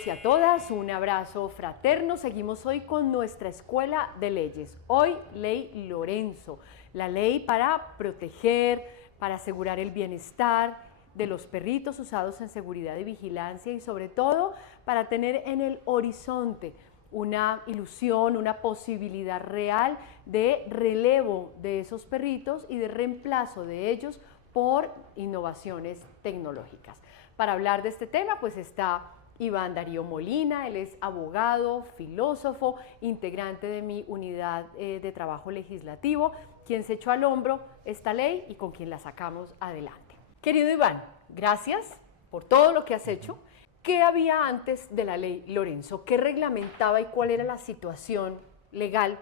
todos y a todas, un abrazo fraterno. Seguimos hoy con nuestra Escuela de Leyes. Hoy, Ley Lorenzo, la ley para proteger, para asegurar el bienestar de los perritos usados en seguridad y vigilancia y sobre todo para tener en el horizonte una ilusión, una posibilidad real de relevo de esos perritos y de reemplazo de ellos por innovaciones tecnológicas. Para hablar de este tema, pues está Iván Darío Molina, él es abogado, filósofo, integrante de mi unidad de trabajo legislativo, quien se echó al hombro esta ley y con quien la sacamos adelante. Querido Iván, gracias por todo lo que has hecho. ¿Qué había antes de la ley Lorenzo? ¿Qué reglamentaba y cuál era la situación legal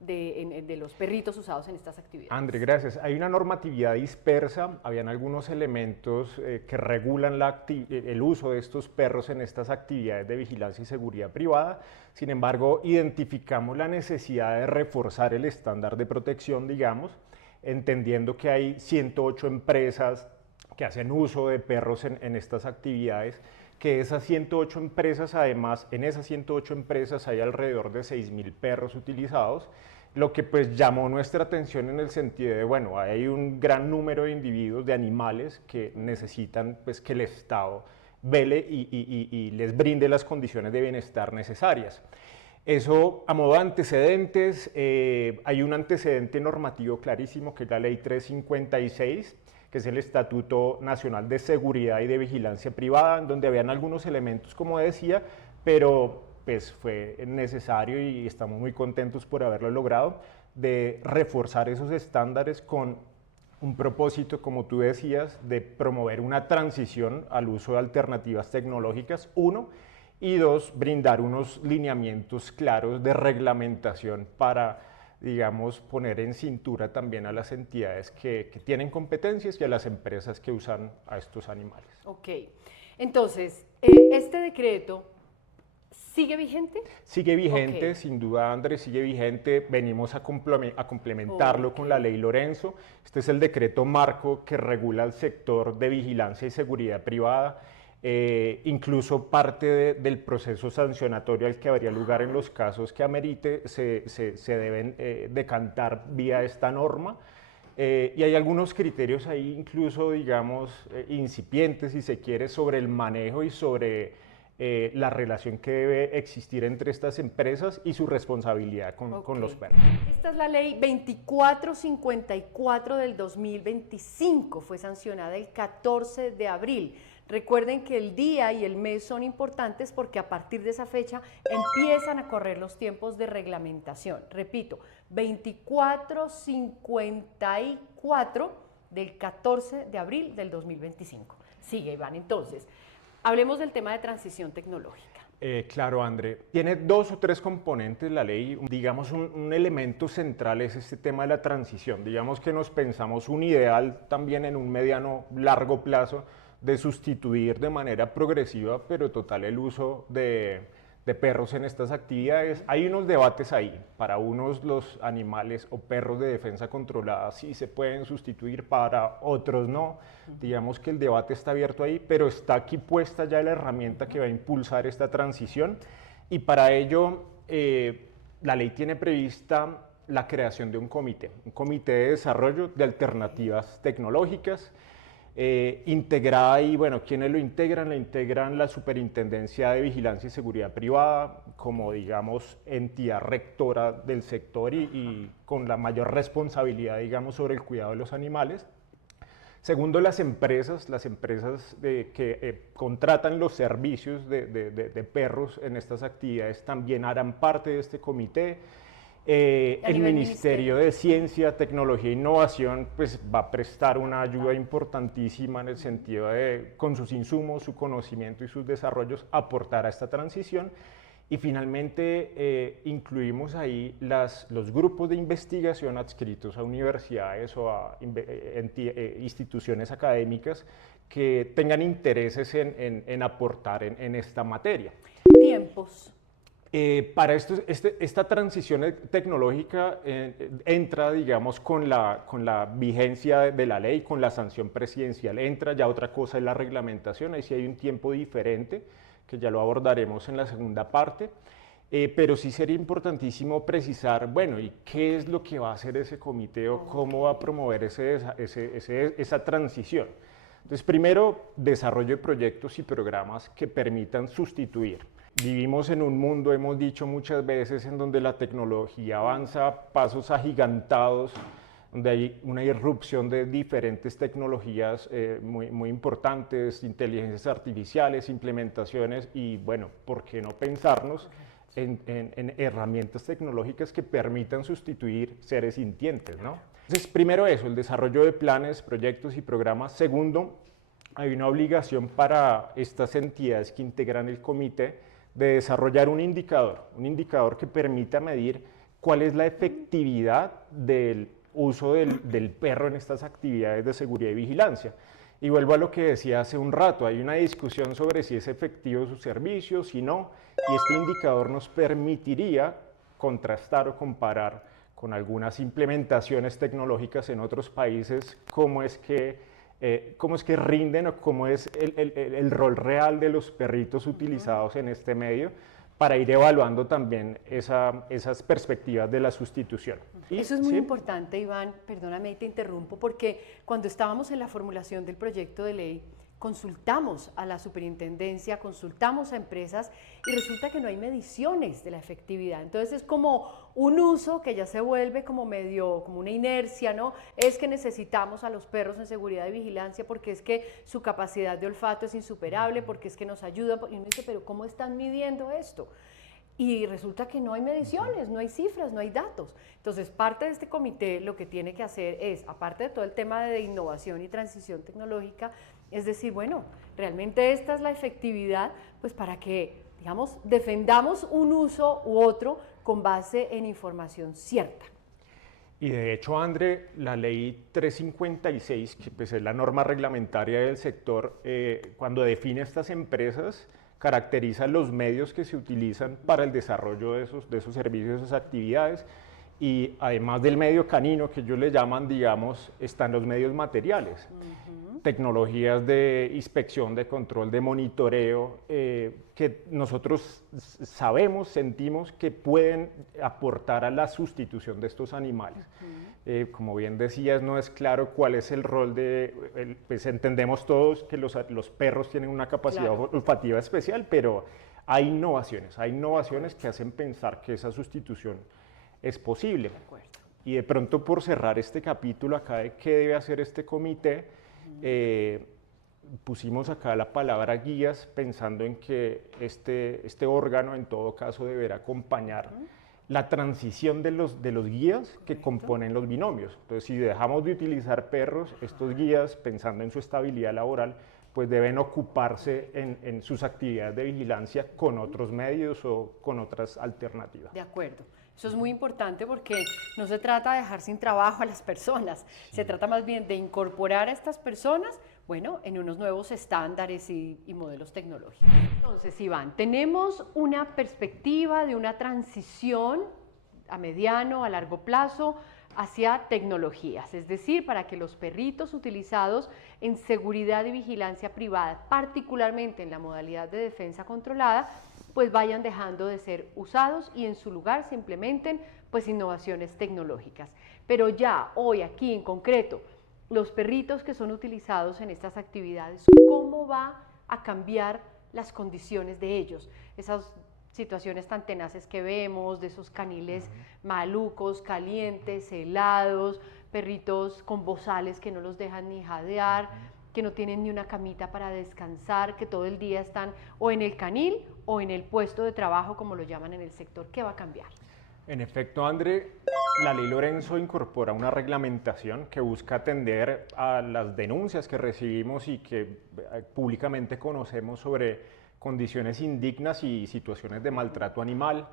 de los perritos usados en estas actividades? André, gracias. Hay una normatividad dispersa, habían algunos elementos que regulan el uso de estos perros en estas actividades de vigilancia y seguridad privada. Sin embargo, identificamos la necesidad de reforzar el estándar de protección, digamos, entendiendo que hay 108 empresas que hacen uso de perros en estas actividades, que esas 108 empresas, además, en esas 108 empresas hay alrededor de 6.000 perros utilizados, lo que pues llamó nuestra atención en el sentido de, bueno, hay un gran número de individuos, de animales que necesitan pues que el Estado vele y les brinde las condiciones de bienestar necesarias. Eso, a modo de antecedentes, hay un antecedente normativo clarísimo que es la Ley 356, que es el Estatuto Nacional de Seguridad y de Vigilancia Privada, en donde habían algunos elementos, como decía, pero pues fue necesario y estamos muy contentos por haberlo logrado, de reforzar esos estándares con un propósito, como tú decías, de promover una transición al uso de alternativas tecnológicas, uno, y dos, brindar unos lineamientos claros de reglamentación para, digamos, poner en cintura también a las entidades que tienen competencias y a las empresas que usan a estos animales. Ok, entonces, este decreto ¿sigue vigente? Sigue vigente, Okay. Sin duda, Andrés, sigue vigente. Venimos a complementarlo con la Ley Lorenzo. Este es el decreto marco que regula el sector de vigilancia y seguridad privada. Incluso parte del proceso sancionatorio al que habría lugar en los casos que amerite se deben decantar vía esta norma. Y hay algunos criterios ahí incluso, digamos, incipientes, si se quiere, sobre el manejo y sobre la relación que debe existir entre estas empresas y su responsabilidad con los perros. Esta es la ley 2454 del 2025, fue sancionada el 14 de abril. Recuerden que el día y el mes son importantes porque a partir de esa fecha empiezan a correr los tiempos de reglamentación. Repito, 2454 del 14 de abril del 2025. Sigue, Iván, entonces. Hablemos del tema de transición tecnológica. Claro, André. Tiene dos o tres componentes la ley. Digamos, un elemento central es este tema de la transición. Digamos que nos pensamos un ideal también en un mediano, largo plazo de sustituir de manera progresiva, pero total, el uso de perros en estas actividades. Hay unos debates ahí. Para unos los animales o perros de defensa controlada sí se pueden sustituir, para otros no. Digamos que el debate está abierto ahí, pero está aquí puesta ya la herramienta que va a impulsar esta transición y para ello la ley tiene prevista la creación de un comité de desarrollo de alternativas tecnológicas, integrada y bueno, ¿quiénes lo integran? La integran la Superintendencia de Vigilancia y Seguridad Privada como, digamos, entidad rectora del sector y con la mayor responsabilidad, digamos, sobre el cuidado de los animales. Segundo, las empresas que contratan los servicios de perros en estas actividades también harán parte de este comité. El Ministerio de Ciencia, Tecnología e Innovación pues, va a prestar una ayuda importantísima en el sentido de, con sus insumos, su conocimiento y sus desarrollos, aportar a esta transición. Y finalmente incluimos ahí los grupos de investigación adscritos a universidades o a instituciones académicas que tengan intereses en aportar en esta materia. Tiempos. Para esta transición tecnológica entra, digamos, con la vigencia de la ley, con la sanción presidencial, entra ya otra cosa en la reglamentación, ahí sí hay un tiempo diferente, que ya lo abordaremos en la segunda parte. Pero sí sería importantísimo precisar, bueno, ¿y qué es lo que va a hacer ese comité o cómo va a promover esa transición? Entonces, primero, desarrollo de proyectos y programas que permitan sustituir. Vivimos en un mundo, hemos dicho muchas veces, en donde la tecnología avanza a pasos agigantados, donde hay una irrupción de diferentes tecnologías muy importantes, inteligencias artificiales, implementaciones y, bueno, ¿por qué no pensarnos en herramientas tecnológicas que permitan sustituir seres sintientes, ¿no? Entonces, primero eso, el desarrollo de planes, proyectos y programas. Segundo, hay una obligación para estas entidades que integran el comité de desarrollar un indicador que permita medir cuál es la efectividad del uso del perro en estas actividades de seguridad y vigilancia. Y vuelvo a lo que decía hace un rato, hay una discusión sobre si es efectivo su servicio, si no, y este indicador nos permitiría contrastar o comparar con algunas implementaciones tecnológicas en otros países, cómo es que rinden o cómo es el rol real de los perritos utilizados en este medio, para ir evaluando también esas perspectivas de la sustitución. Eso es muy importante, Iván, perdóname y te interrumpo, porque cuando estábamos en la formulación del proyecto de ley, consultamos a la superintendencia, consultamos a empresas y resulta que no hay mediciones de la efectividad. Entonces es como un uso que ya se vuelve como medio, como una inercia, ¿no? Es que necesitamos a los perros en seguridad y vigilancia porque es que su capacidad de olfato es insuperable, porque es que nos ayuda. Y uno dice, pero ¿cómo están midiendo esto? Y resulta que no hay mediciones, no hay cifras, no hay datos. Entonces, parte de este comité lo que tiene que hacer es, aparte de todo el tema de innovación y transición tecnológica, es decir, bueno, realmente esta es la efectividad, pues para que, digamos, defendamos un uso u otro con base en información cierta. Y de hecho, André, la ley 356, que pues es la norma reglamentaria del sector, cuando define estas empresas, caracteriza los medios que se utilizan para el desarrollo de esos servicios, de esas actividades, y además del medio canino, que ellos le llaman, digamos, están los medios materiales, tecnologías de inspección, de control, de monitoreo, que nosotros sabemos, sentimos que pueden aportar a la sustitución de estos animales. Como bien decías, no es claro cuál es el rol pues entendemos todos que los perros tienen una capacidad olfativa especial, pero hay innovaciones que hacen pensar que esa sustitución es posible. De acuerdo. Y de pronto, por cerrar este capítulo acá de qué debe hacer este comité, pusimos acá la palabra guías pensando en que este órgano en todo caso deberá acompañar la transición de los guías que componen los binomios. Entonces, si dejamos de utilizar perros, estos guías, pensando en su estabilidad laboral, pues deben ocuparse en sus actividades de vigilancia con otros medios o con otras alternativas. De acuerdo. Eso es muy importante porque no se trata de dejar sin trabajo a las personas, se trata más bien de incorporar a estas personas, bueno, en unos nuevos estándares y modelos tecnológicos. Entonces, Iván, tenemos una perspectiva de una transición a mediano, a largo plazo, hacia tecnologías, es decir, para que los perritos utilizados en seguridad y vigilancia privada, particularmente en la modalidad de defensa controlada, pues vayan dejando de ser usados y en su lugar se implementen pues innovaciones tecnológicas. Pero ya hoy aquí en concreto, los perritos que son utilizados en estas actividades, ¿cómo va a cambiar las condiciones de ellos? Esas situaciones tan tenaces que vemos, de esos caniles malucos, calientes, helados, perritos con bozales que no los dejan ni jadear, que no tienen ni una camita para descansar, que todo el día están o en el canil o en el puesto de trabajo, como lo llaman en el sector. ¿Qué va a cambiar? En efecto, André, la ley Lorenzo incorpora una reglamentación que busca atender a las denuncias que recibimos y que públicamente conocemos sobre condiciones indignas y situaciones de maltrato animal.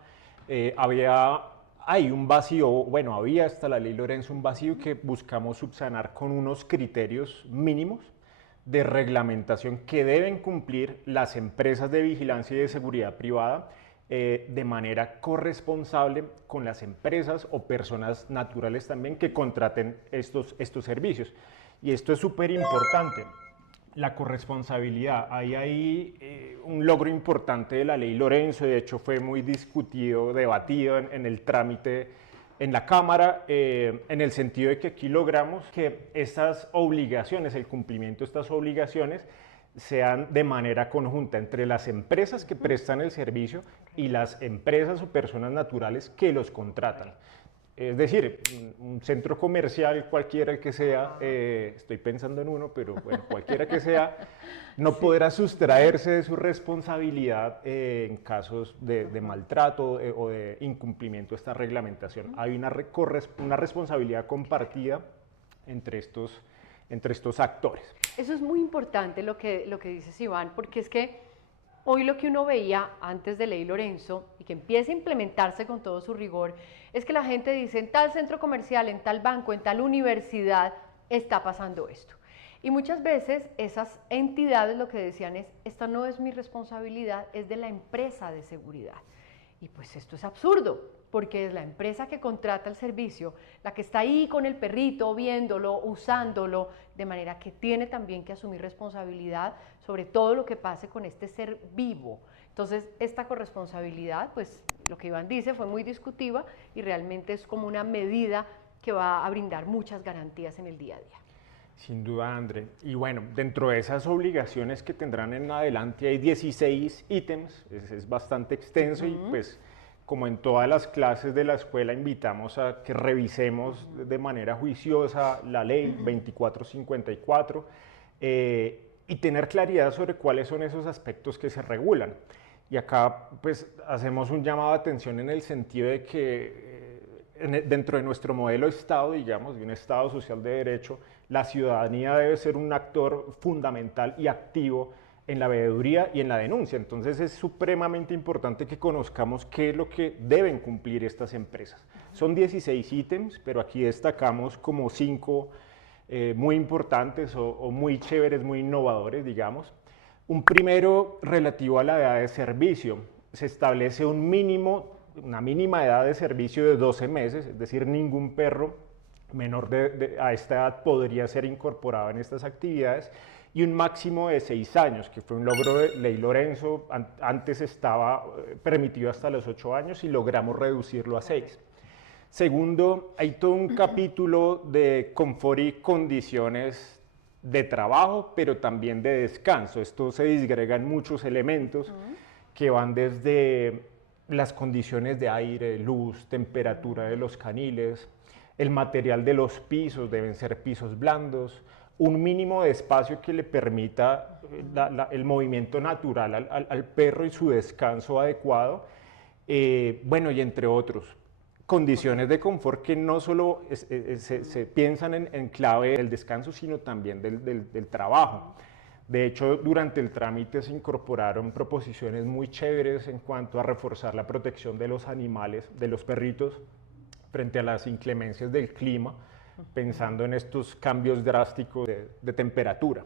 Hay un vacío, bueno, había hasta la ley Lorenzo un vacío que buscamos subsanar con unos criterios mínimos de reglamentación que deben cumplir las empresas de vigilancia y de seguridad privada de manera corresponsable con las empresas o personas naturales también que contraten estos servicios. Y esto es súper importante. La corresponsabilidad, ahí hay un logro importante de la ley Lorenzo, de hecho fue muy discutido, debatido en el trámite en la Cámara, en el sentido de que aquí logramos que estas obligaciones, el cumplimiento de estas obligaciones, sean de manera conjunta entre las empresas que prestan el servicio y las empresas o personas naturales que los contratan. Es decir, un centro comercial, cualquiera que sea, estoy pensando en uno, pero bueno, cualquiera que sea, no podrá sustraerse de su responsabilidad en casos de maltrato o de incumplimiento de esta reglamentación. Hay una responsabilidad compartida entre estos actores. Eso es muy importante lo que dices, Iván, porque es que hoy lo que uno veía antes de Ley Lorenzo y que empieza a implementarse con todo su rigor es que la gente dice en tal centro comercial, en tal banco, en tal universidad está pasando esto. Y muchas veces esas entidades lo que decían es, esta no es mi responsabilidad, es de la empresa de seguridad. Y pues esto es absurdo, porque es la empresa que contrata el servicio, la que está ahí con el perrito, viéndolo, usándolo, de manera que tiene también que asumir responsabilidad sobre todo lo que pase con este ser vivo. Entonces, esta corresponsabilidad, pues lo que Iván dice, fue muy discutiva y realmente es como una medida que va a brindar muchas garantías en el día a día. Sin duda, André. Y bueno, dentro de esas obligaciones que tendrán en adelante hay 16 ítems, es bastante extenso y pues como en todas las clases de la escuela invitamos a que revisemos de manera juiciosa la ley 2454 y tener claridad sobre cuáles son esos aspectos que se regulan. Y acá pues hacemos un llamado de atención en el sentido de que dentro de nuestro modelo de Estado, digamos, de un Estado social de derecho, la ciudadanía debe ser un actor fundamental y activo en la veeduría y en la denuncia. Entonces es supremamente importante que conozcamos qué es lo que deben cumplir estas empresas. Son 16 ítems, pero aquí destacamos como 5 muy importantes o muy chéveres, muy innovadores, digamos. Un primero relativo a la edad de servicio. Se establece una mínima edad de servicio de 12 meses, es decir, ningún perro menor a esta edad podría ser incorporado en estas actividades, y un máximo de 6 años, que fue un logro de Ley Lorenzo. Antes estaba permitido hasta los 8 años y logramos reducirlo a 6. Segundo, hay todo un capítulo de confort y condiciones de trabajo, pero también de descanso. Esto se disgrega en muchos elementos que van desde las condiciones de aire, luz, temperatura de los caniles, el material de los pisos, deben ser pisos blandos, un mínimo de espacio que le permita el movimiento natural al perro y su descanso adecuado, bueno, y entre otros. Condiciones de confort que no solo se piensan en clave del descanso, sino también del trabajo. De hecho, durante el trámite se incorporaron proposiciones muy chéveres en cuanto a reforzar la protección de los animales, de los perritos, frente a las inclemencias del clima, pensando en estos cambios drásticos de temperatura.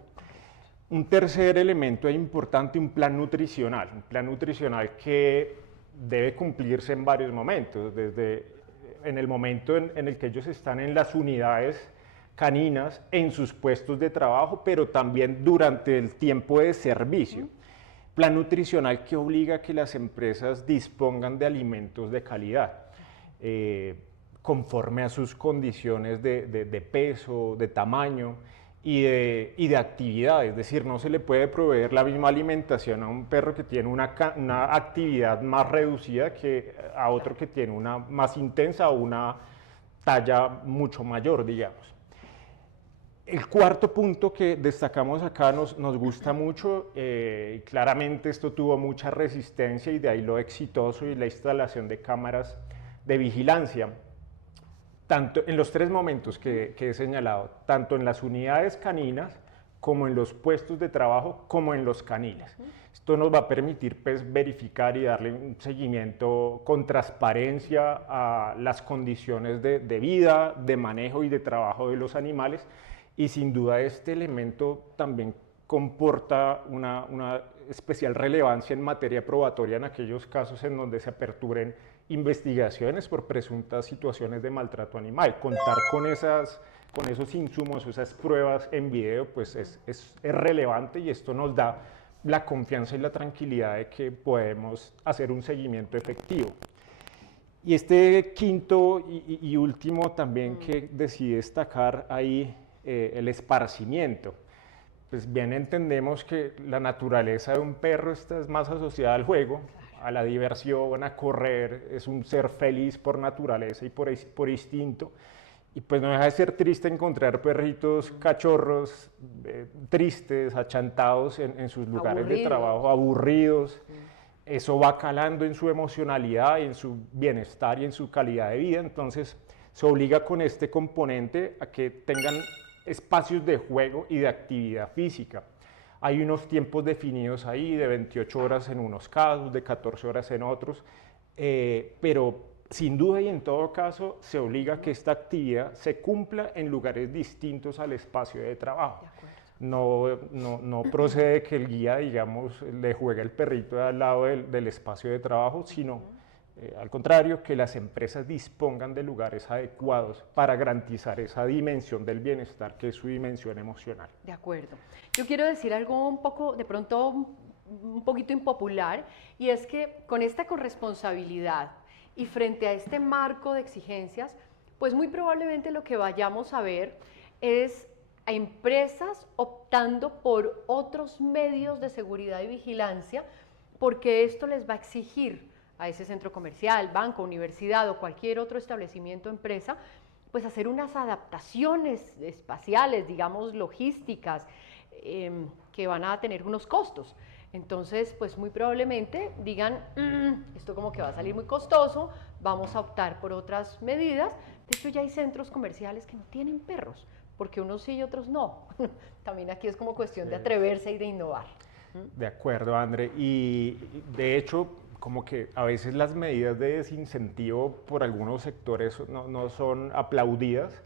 Un tercer elemento importante, un plan nutricional que debe cumplirse en varios momentos, desde en el momento en el que ellos están en las unidades caninas, en sus puestos de trabajo, pero también durante el tiempo de servicio. Plan nutricional que obliga a que las empresas dispongan de alimentos de calidad, conforme a sus condiciones de peso, de tamaño y de actividad. Es decir, no se le puede proveer la misma alimentación a un perro que tiene una actividad más reducida que a otro que tiene una más intensa o una talla mucho mayor, digamos. El cuarto punto que destacamos acá nos gusta mucho, claramente esto tuvo mucha resistencia y de ahí lo exitoso y la instalación de cámaras de vigilancia, tanto en los 3 momentos que he señalado, tanto en las unidades caninas como en los puestos de trabajo como en los caniles. Esto nos va a permitir pues, verificar y darle un seguimiento con transparencia a las condiciones de vida, de manejo y de trabajo de los animales, y sin duda este elemento también comporta una especial relevancia en materia probatoria en aquellos casos en donde se aperturen investigaciones por presuntas situaciones de maltrato animal. Contar con esas con esos insumos, esas pruebas en video, pues es relevante y esto nos da la confianza y la tranquilidad de que podemos hacer un seguimiento efectivo. Y este quinto y último también que decidí destacar ahí, el esparcimiento. Pues bien entendemos que la naturaleza de un perro es más asociada al juego, a la diversión, a correr, es un ser feliz por naturaleza y por instinto. Y pues no deja de ser triste encontrar perritos, cachorros, tristes, achantados en sus lugares de trabajo, aburridos. Eso va calando en su emocionalidad, en su bienestar y en su calidad de vida. Entonces se obliga con este componente a que tengan espacios de juego y de actividad física. Hay unos tiempos definidos ahí de 28 horas en unos casos, de 14 horas en otros, pero sin duda y en todo caso se obliga a que esta actividad se cumpla en lugares distintos al espacio de trabajo. No procede que el guía, digamos, le juegue el perrito al lado del espacio de trabajo, sino al contrario, que las empresas dispongan de lugares adecuados para garantizar esa dimensión del bienestar que es su dimensión emocional. De acuerdo. Yo quiero decir algo un poco, de pronto, un poquito impopular, y es que con esta corresponsabilidad y frente a este marco de exigencias, pues muy probablemente lo que vayamos a ver es a empresas optando por otros medios de seguridad y vigilancia, porque esto les va a exigir a ese centro comercial, banco, universidad o cualquier otro establecimiento o empresa, pues hacer unas adaptaciones espaciales, digamos, logísticas, que van a tener unos costos. Entonces, pues muy probablemente digan, esto como que va a salir muy costoso, vamos a optar por otras medidas. De hecho, ya hay centros comerciales que no tienen perros, porque unos sí y otros no. También aquí es como cuestión de atreverse y de innovar. De acuerdo, André. Y de hecho, como que a veces las medidas de desincentivo por algunos sectores no son aplaudidas,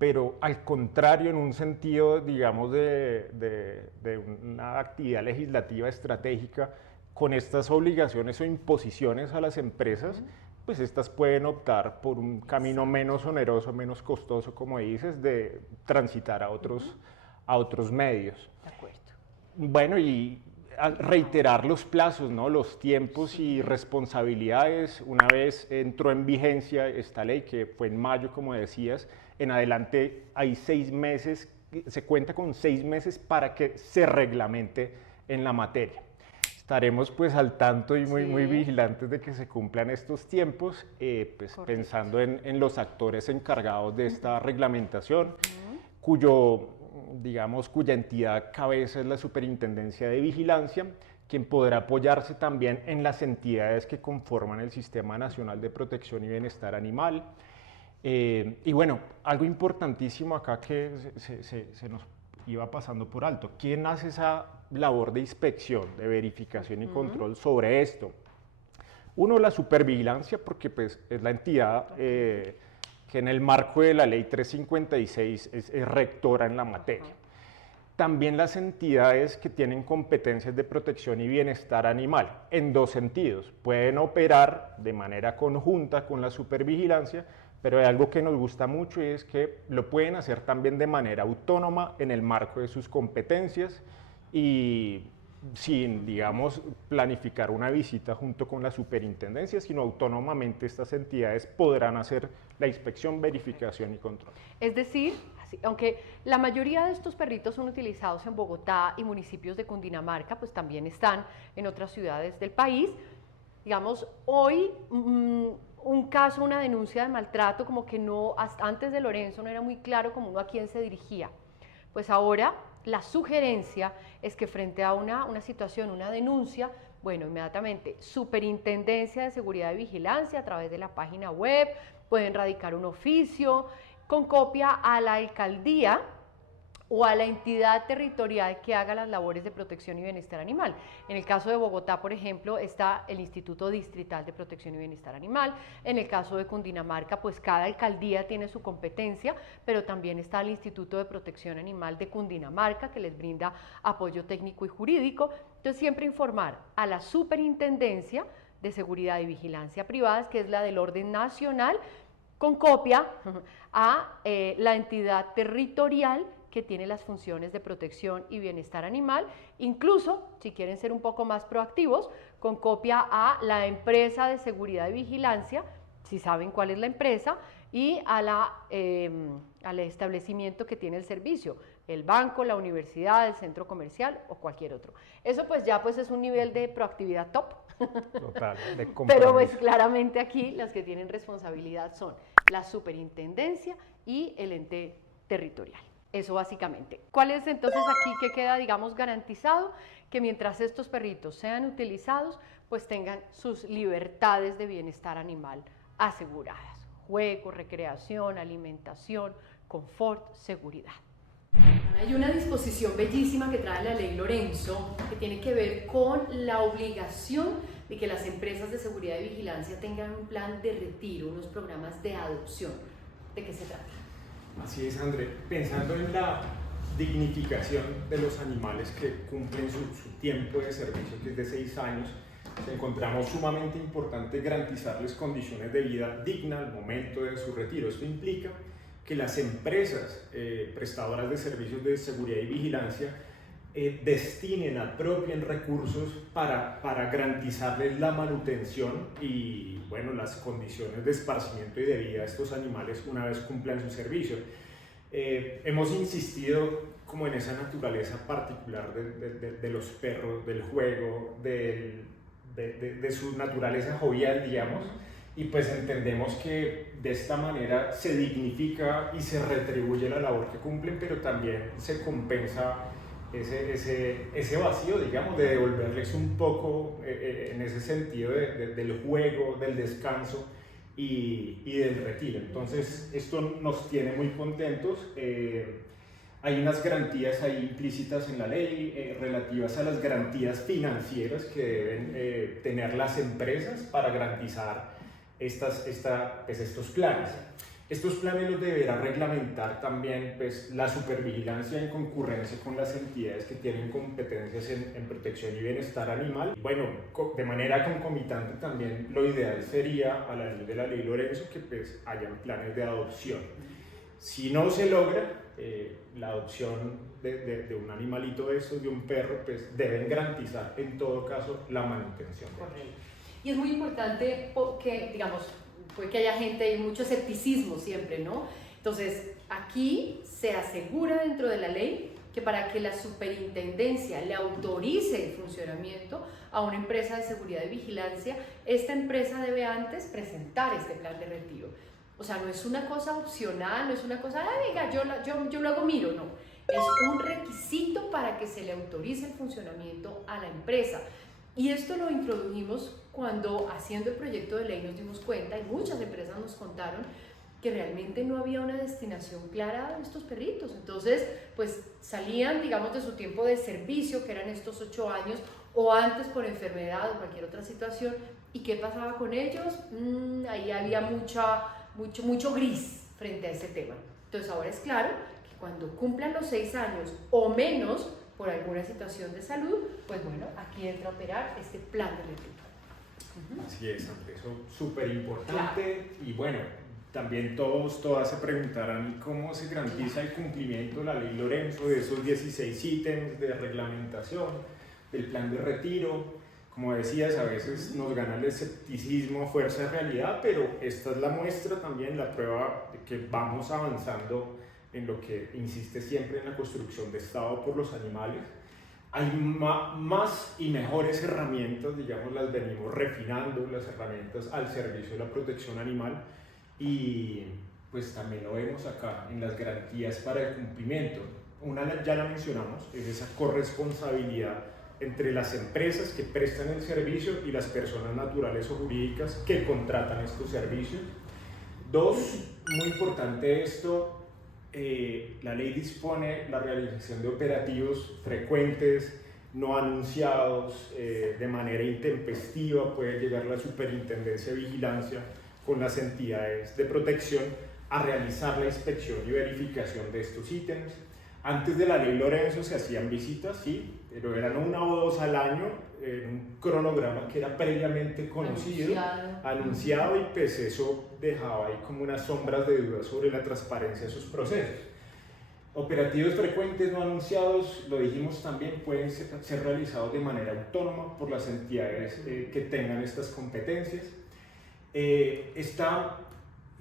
pero al contrario, en un sentido, digamos, de una actividad legislativa estratégica, con estas obligaciones o imposiciones a las empresas, pues estas pueden optar por un camino menos oneroso, menos costoso, como dices, de transitar a otros medios. De acuerdo. Bueno, y reiterar los plazos, ¿no? Los tiempos y responsabilidades. Una vez entró en vigencia esta ley, que fue en mayo, como decías, en adelante hay 6 meses, se cuenta con 6 meses para que se reglamente en la materia. Estaremos pues al tanto y muy vigilantes de que se cumplan estos tiempos, pues pensando en los actores encargados de esta reglamentación, cuya entidad cabeza es la Superintendencia de Vigilancia, quien podrá apoyarse también en las entidades que conforman el Sistema Nacional de Protección y Bienestar Animal. Y bueno, algo importantísimo acá que se nos iba pasando por alto. ¿Quién hace esa labor de inspección, de verificación y control sobre esto? Uno, la supervigilancia, porque pues, es la entidad que en el marco de la ley 356 es rectora en la materia. También las entidades que tienen competencias de protección y bienestar animal, en 2 sentidos. Pueden operar de manera conjunta con la supervigilancia, pero hay algo que nos gusta mucho y es que lo pueden hacer también de manera autónoma en el marco de sus competencias y sin, digamos, planificar una visita junto con la superintendencia, sino autónomamente estas entidades podrán hacer la inspección, verificación y control. Es decir, aunque la mayoría de estos perritos son utilizados en Bogotá y municipios de Cundinamarca, pues también están en otras ciudades del país. Digamos, hoy un caso, una denuncia de maltrato, como que no, hasta antes de Lorenzo no era muy claro como uno a quién se dirigía. Pues ahora la sugerencia es que frente a una situación, una denuncia, bueno, inmediatamente Superintendencia de Seguridad y Vigilancia a través de la página web, pueden radicar un oficio con copia a la alcaldía o a la entidad territorial que haga las labores de protección y bienestar animal. En el caso de Bogotá, por ejemplo, está el Instituto Distrital de Protección y Bienestar Animal. En el caso de Cundinamarca, pues cada alcaldía tiene su competencia, pero también está el Instituto de Protección Animal de Cundinamarca, que les brinda apoyo técnico y jurídico. Entonces, siempre informar a la Superintendencia de Seguridad y Vigilancia Privadas, que es la del orden nacional, con copia a la entidad territorial que tiene las funciones de protección y bienestar animal, incluso, si quieren ser un poco más proactivos, con copia a la empresa de seguridad y vigilancia, si saben cuál es la empresa, y al establecimiento que tiene el servicio, el banco, la universidad, el centro comercial o cualquier otro. Eso pues ya pues es un nivel de proactividad top. Total, de compromiso. Pero pues claramente aquí las que tienen responsabilidad son la superintendencia y el ente territorial. Eso básicamente. ¿Cuál es entonces aquí que queda, digamos, garantizado? Que mientras estos perritos sean utilizados, pues tengan sus libertades de bienestar animal aseguradas. Juego, recreación, alimentación, confort, seguridad. Hay una disposición bellísima que trae la ley Lorenzo que tiene que ver con la obligación de que las empresas de seguridad y vigilancia tengan un plan de retiro, unos programas de adopción. ¿De qué se trata? Así es, André. Pensando en la dignificación de los animales que cumplen su tiempo de servicio, que es de 6 años, encontramos sumamente importante garantizarles condiciones de vida digna al momento de su retiro. Esto implica que las empresas prestadoras de servicios de seguridad y vigilancia destinen, apropien recursos para garantizarles la manutención y bueno, las condiciones de esparcimiento y de vida a estos animales una vez cumplan su servicio. Hemos insistido como en esa naturaleza particular de los perros, del juego, de su naturaleza jovial, digamos, y pues entendemos que de esta manera se dignifica y se retribuye la labor que cumplen, pero también se compensa ese vacío, digamos, de devolverles un poco en ese sentido del juego, del descanso y del retiro. Entonces esto nos tiene muy contentos. Hay unas garantías ahí implícitas en la ley relativas a las garantías financieras que deben tener las empresas para garantizar estos planes. Estos planes los deberá reglamentar también pues, la supervigilancia en concurrencia con las entidades que tienen competencias en protección y bienestar animal. Bueno, de manera concomitante también lo ideal sería, a la luz de la ley Lorenzo, que pues, hayan planes de adopción. Si no se logra la adopción de un animalito de estos, de un perro, pues deben garantizar en todo caso la manutención. Correcto. Y es muy importante porque, digamos, puede que haya gente y mucho escepticismo siempre, ¿no? Entonces, aquí se asegura dentro de la ley que para que la superintendencia le autorice el funcionamiento a una empresa de seguridad y vigilancia, esta empresa debe antes presentar este plan de retiro. O sea, no es una cosa opcional, no es una cosa, venga, yo luego miro, no. Es un requisito para que se le autorice el funcionamiento a la empresa. Y esto lo introdujimos cuando haciendo el proyecto de ley nos dimos cuenta, y muchas empresas nos contaron, que realmente no había una destinación clara de estos perritos. Entonces, pues salían, digamos, de su tiempo de servicio, que eran estos 8 años, o antes por enfermedad o cualquier otra situación. ¿Y qué pasaba con ellos? Ahí había mucho gris frente a ese tema. Entonces, ahora es claro que cuando cumplan los 6 años o menos, por alguna situación de salud, pues bueno, aquí entra a operar este plan de retiro. Así es, Andrés, eso es súper importante. Claro. Y bueno, también todas se preguntarán cómo se garantiza el cumplimiento de la ley Lorenzo, de esos 16 ítems de reglamentación, del plan de retiro. Como decías, a veces nos gana el escepticismo, fuerza de realidad, pero esta es la muestra también, la prueba de que vamos avanzando en lo que insiste siempre en la construcción de Estado por los animales. Hay más y mejores herramientas, digamos, las venimos refinando, las herramientas al servicio de la protección animal, y pues también lo vemos acá en las garantías para el cumplimiento. Una ya la mencionamos, es esa corresponsabilidad entre las empresas que prestan el servicio y las personas naturales o jurídicas que contratan estos servicios. 2, muy importante esto, la ley dispone la realización de operativos frecuentes, no anunciados, de manera intempestiva. Puede llegar la superintendencia de vigilancia con las entidades de protección a realizar la inspección y verificación de estos ítems. Antes de la ley Lorenzo se hacían visitas, sí, pero eran 1 o 2 al año, en un cronograma que era previamente conocido, anunciado, y pues eso dejaba ahí como unas sombras de duda sobre la transparencia de sus procesos. Operativos frecuentes no anunciados, lo dijimos también, pueden ser realizados de manera autónoma por las entidades que tengan estas competencias. Esta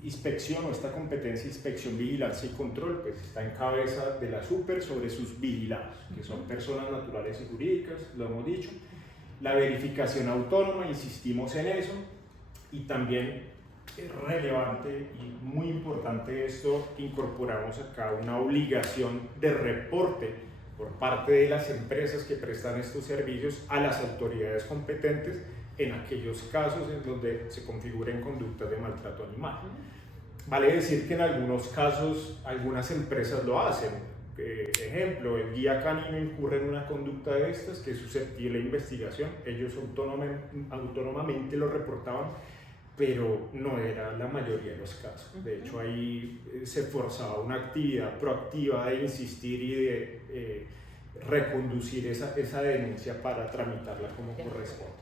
inspección o esta competencia, inspección, vigilancia y control, pues está en cabeza de la SUPER sobre sus vigilados, que son personas naturales y jurídicas, lo hemos dicho. La verificación autónoma, insistimos en eso, y también es relevante y muy importante esto, incorporamos acá una obligación de reporte por parte de las empresas que prestan estos servicios a las autoridades competentes en aquellos casos en donde se configuren conductas de maltrato animal. Vale decir que en algunos casos algunas empresas lo hacen. Ejemplo, el guía canino incurre en una conducta de estas que es susceptible de investigación, ellos autónomamente lo reportaban, pero no era la mayoría de los casos. De hecho, ahí se forzaba una actividad proactiva de insistir y de reconducir esa denuncia para tramitarla como corresponde.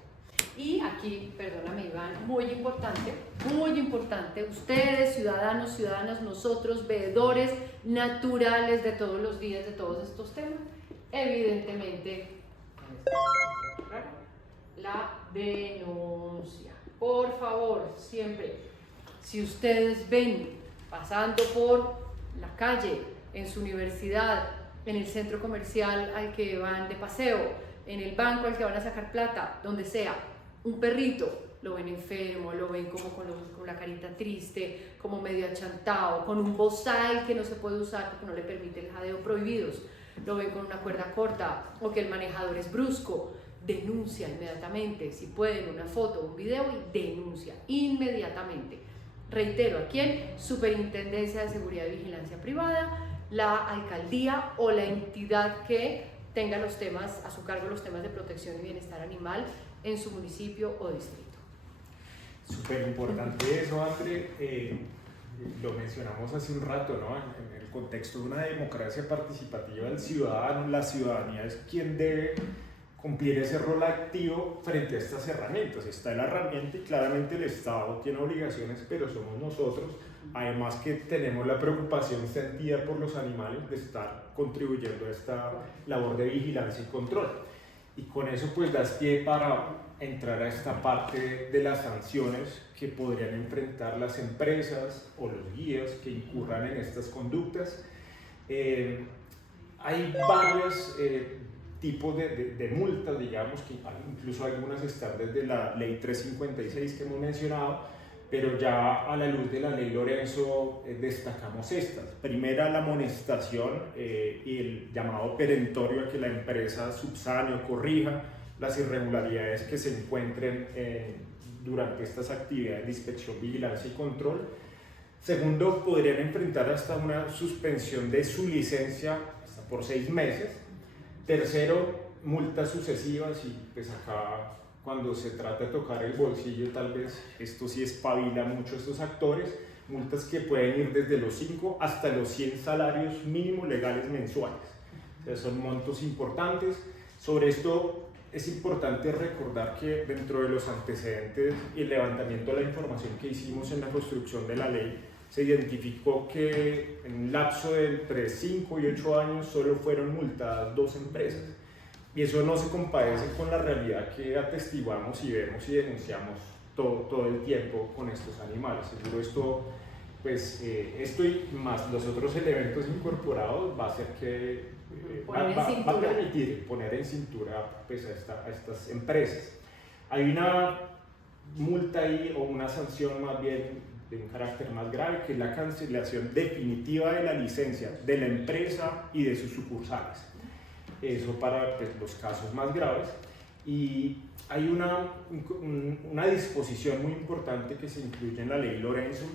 Y aquí, perdóname Iván, muy importante, ustedes, ciudadanos, ciudadanas, nosotros, veedores naturales de todos los días de todos estos temas, evidentemente, la denuncia. Por favor, siempre, si ustedes ven pasando por la calle, en su universidad, en el centro comercial al que van de paseo, en el banco al que van a sacar plata, donde sea, un perrito, lo ven enfermo, lo ven como con la carita triste, como medio achantado, con un bozal que no se puede usar porque no le permite el jadeo prohibidos, lo ven con una cuerda corta o que el manejador es brusco, denuncia inmediatamente, si pueden, una foto, un video, y denuncia inmediatamente. Reitero, ¿a quién? Superintendencia de Seguridad y Vigilancia Privada, la alcaldía o la entidad que tenga los temas a su cargo, los temas de protección y bienestar animal en su municipio o distrito. Súper importante eso, André. Lo mencionamos hace un rato, ¿no? En el contexto de una democracia participativa, el ciudadano, la ciudadanía es quien debe cumplir ese rol activo frente a estas herramientas. Está la herramienta y claramente el Estado tiene obligaciones, pero somos nosotros, además que tenemos la preocupación sentida por los animales, de estar contribuyendo a esta labor de vigilancia y control. Y con eso pues das pie para entrar a esta parte de las sanciones que podrían enfrentar las empresas o los guías que incurran en estas conductas. Hay varios tipos de multas, digamos, que incluso algunas están desde la ley 356 que hemos mencionado, pero ya a la luz de la ley Lorenzo destacamos estas. Primera, la amonestación y el llamado perentorio a que la empresa subsane o corrija las irregularidades que se encuentren durante estas actividades de inspección, vigilancia y control. Segundo, podrían enfrentar hasta una suspensión de su licencia hasta por 6 meses. Tercero, multas sucesivas, y pues acá cuando se trata de tocar el bolsillo tal vez esto sí espabila mucho a estos actores, multas que pueden ir desde los 5 hasta los 100 salarios mínimos legales mensuales. O sea, son montos importantes. Sobre esto es importante recordar que dentro de los antecedentes y el levantamiento de la información que hicimos en la construcción de la ley, se identificó que en un lapso de entre 5 y 8 años solo fueron multadas 2 empresas. Y eso no se compadece con la realidad que atestiguamos y vemos y denunciamos todo el tiempo con estos animales. Seguro esto, pues, esto y más los otros elementos incorporados va a hacer que va a permitir poner en cintura pues, a estas empresas. Hay una multa ahí, o una sanción más bien de un carácter más grave, que es la cancelación definitiva de la licencia de la empresa y de sus sucursales. Eso para pues, los casos más graves. Y hay una disposición muy importante que se incluye en la ley Lorenzo,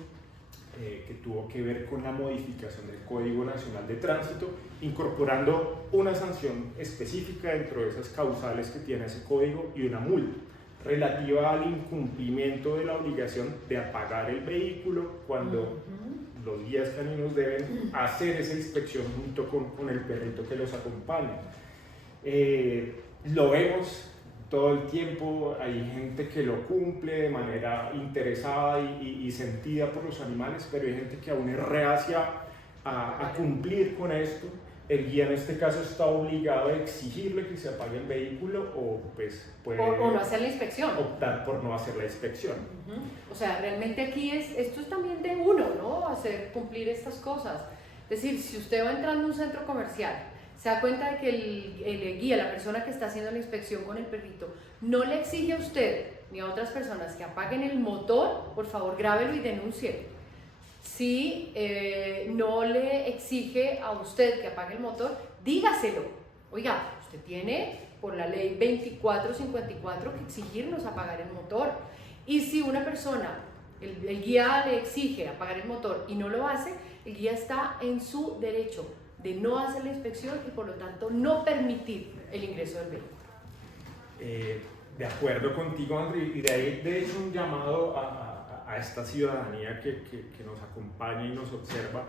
que tuvo que ver con la modificación del Código Nacional de Tránsito, incorporando una sanción específica dentro de esas causales que tiene ese código y una multa relativa al incumplimiento de la obligación de apagar el vehículo cuando los guías caninos deben hacer esa inspección junto con el perrito que los acompaña. Lo vemos todo el tiempo, hay gente que lo cumple de manera interesada y sentida por los animales, pero hay gente que aún es reacia a cumplir con esto. El guía en este caso está obligado a exigirle que se apague el vehículo o pues puede o no hacer la inspección. optar por no hacer la inspección. O sea, realmente aquí esto es también de uno, ¿no? Hacer cumplir estas cosas. Es decir, si usted va entrando a un centro comercial, se da cuenta de que el guía, la persona que está haciendo la inspección con el perrito, no le exige a usted ni a otras personas que apaguen el motor, por favor grábelo y denúncielo. Si no le exige a usted que apague el motor, dígaselo. Oiga, usted tiene por la ley 2454 que exigirnos apagar el motor. Y si una persona, el guía le exige apagar el motor y no lo hace, el guía está en su derecho de no hacer la inspección y por lo tanto no permitir el ingreso del vehículo. De acuerdo contigo, André, y de ahí de hecho un llamado a esta ciudadanía que nos acompaña y nos observa.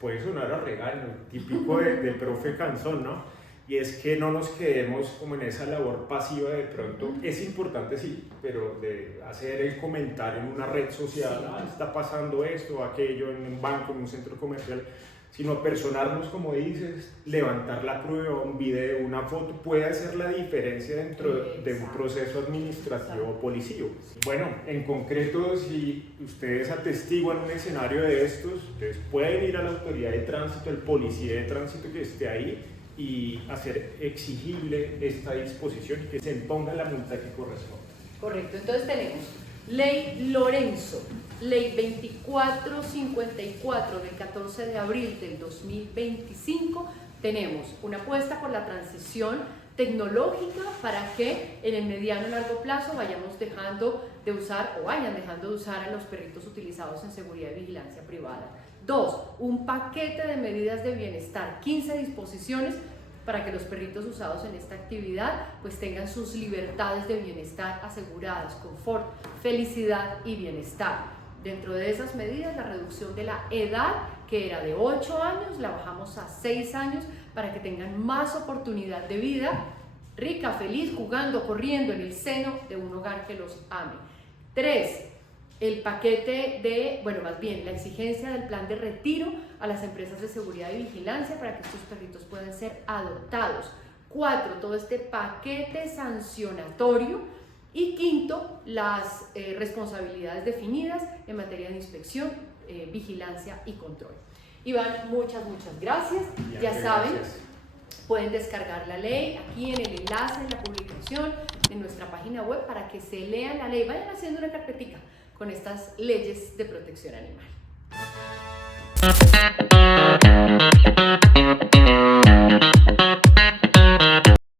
Puede sonar a regaño, típico del profe Canzón, ¿no? Y es que no nos quedemos como en esa labor pasiva de pronto. Es importante, sí, pero de hacer el comentario en una red social, Sí. Está pasando esto o aquello en un banco, en un centro comercial, sino personarnos, como dices, levantar la prueba, un video, una foto, puede hacer la diferencia dentro de un proceso administrativo o policío. Bueno, en concreto, si ustedes atestiguan un escenario de estos, ustedes pueden ir a la autoridad de tránsito, el policía de tránsito que esté ahí, y hacer exigible esta disposición y que se imponga la multa que corresponde. Correcto, entonces tenemos Ley Lorenzo, Ley 2454 del 14 de abril del 2025, tenemos una apuesta por la transición tecnológica para que en el mediano y largo plazo vayamos dejando de usar o vayan dejando de usar a los perritos utilizados en seguridad y vigilancia privada. 2. Un paquete de medidas de bienestar, 15 disposiciones para que los perritos usados en esta actividad pues tengan sus libertades de bienestar aseguradas, confort, felicidad y bienestar. Dentro de esas medidas, la reducción de la edad, que era de 8 años, la bajamos a 6 años para que tengan más oportunidad de vida, rica, feliz, jugando, corriendo en el seno de un hogar que los ame. 3. El paquete la exigencia del plan de retiro a las empresas de seguridad y vigilancia para que estos perritos puedan ser adoptados. 4. Todo este paquete sancionatorio. Y 5. Las responsabilidades definidas en materia de inspección, vigilancia y control. Iván, muchas gracias. Ya saben, pueden descargar la ley aquí en el enlace en la publicación en nuestra página web para que se lean la ley. Vayan haciendo una carpetica con estas leyes de protección animal.